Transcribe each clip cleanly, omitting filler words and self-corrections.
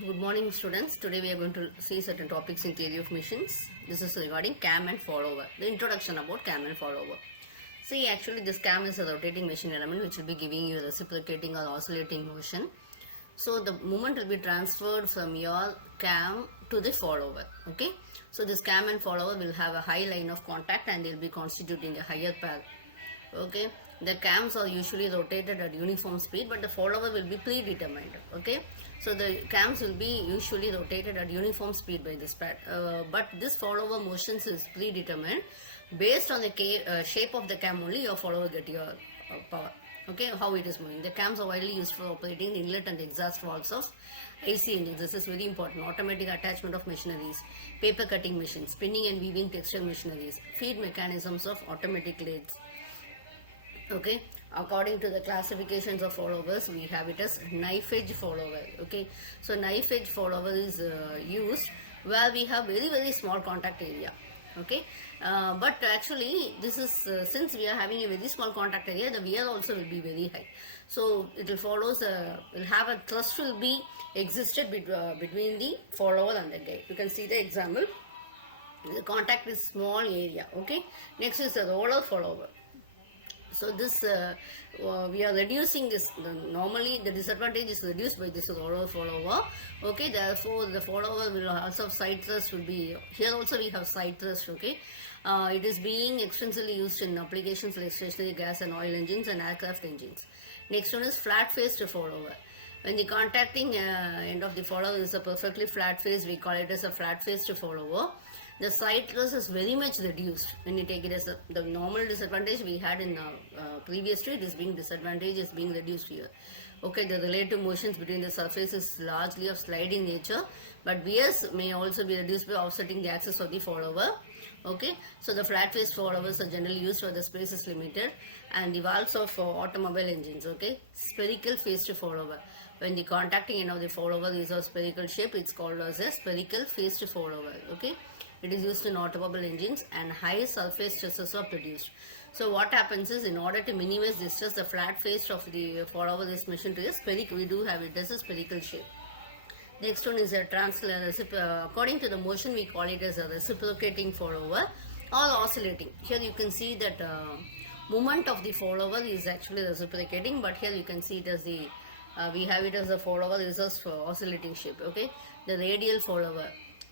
Good morning, students. Today we are going to see certain topics in theory of machines. This is regarding cam and follower. The introduction about cam and follower. See, actually this cam is a rotating machine element which will be giving you a reciprocating or oscillating motion. So the movement will be transferred from your cam to the follower. Okay. So this cam and follower will have a high line of contact and they will be constituting a higher pair. Okay, the cams are usually rotated at uniform speed, but the follower will be predetermined. Okay, so the cams will be usually rotated at uniform speed by this part, but this follower motions is predetermined based on the shape of the cam. Only your follower get your power. Okay, how it is moving. The cams are widely used for operating the inlet and exhaust valves of AC engines. This is very important. Automatic attachment of machineries, paper cutting machines, spinning and weaving textile machineries, feed mechanisms of automatic lathes. Okay, according to the classifications of followers, we have it as knife edge follower. Okay, so knife edge follower is used where we have very small contact area. Okay, but actually this is since we are having a very small contact area, the wear also will be very high. So it will follows will have a thrust will be existed between the follower and the guide. You can see the example. The contact is small area. Okay, next is the roller follower. So this we are reducing this. Normally the disadvantage is reduced by this roller follower. Okay, therefore the follower will also have side thrust will be here. Also we have side thrust. Okay, it is being extensively used in applications like stationary gas and oil engines and aircraft engines. Next one is flat faced follower. When the contacting end of the follower is a perfectly flat face, we call it as a flat faced follower. The side thrust is very much reduced when you take it as the normal disadvantage we had in previous two. It is being disadvantage is being reduced here. Okay, the relative motions between the surface is largely of sliding nature, but wears may also be reduced by offsetting the axis of the follower. Okay, so the flat faced followers are generally used where the space is limited, and the valves of automobile engines. Okay, spherical faced follower. When the contacting end of the follower is of spherical shape, it's called as a spherical faced follower. Okay, it is used in automobile engines and high surface stresses are produced. So what happens is, in order to minimize this stress, the flat face of the follower is machined to a spherical. We do have it as a spherical shape. Next one is a according to the motion we call it as a reciprocating follower or oscillating. Here you can see that movement of the follower is actually reciprocating, but here you can see it as the we have it as a follower is a oscillating shape. Okay, the radial follower.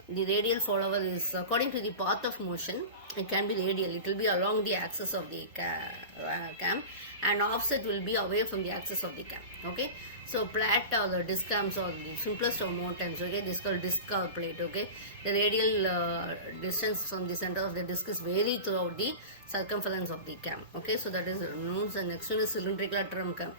The radial follower is according to the path of motion. It can be radial. It will be along the axis of the cam, and offset will be away from the axis of the cam. Okay. So plate or the disc cams are the simplest of mountains. Okay. This is called disc or plate. Okay. The radial distance from the center of the disc is vary throughout the circumference of the cam. Okay. So that is known. And next one is cylindrical drum cam.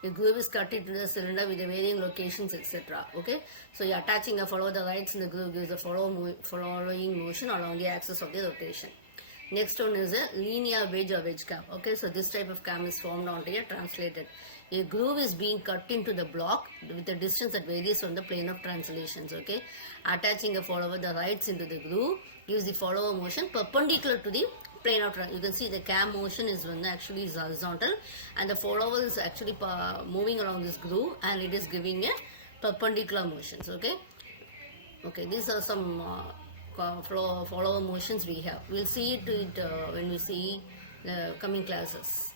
The groove is cut into the cylinder with the varying locations, etc. Okay, so you're attaching a follower. The rights in the groove gives the following motion along the axis of the rotation. Next one is a linear wedge or wedge cam. Okay, so this type of cam is formed onto a translated. A groove is being cut into the block with the distance that varies from the plane of translations. Okay, attaching a follower, the rights into the groove gives the follower motion perpendicular to the plane of you can see the cam motion is when actually is horizontal, and the follower is actually moving along this groove, and it is giving a perpendicular motions. Okay, these are some follower motions we have. We'll see it when we see the coming classes.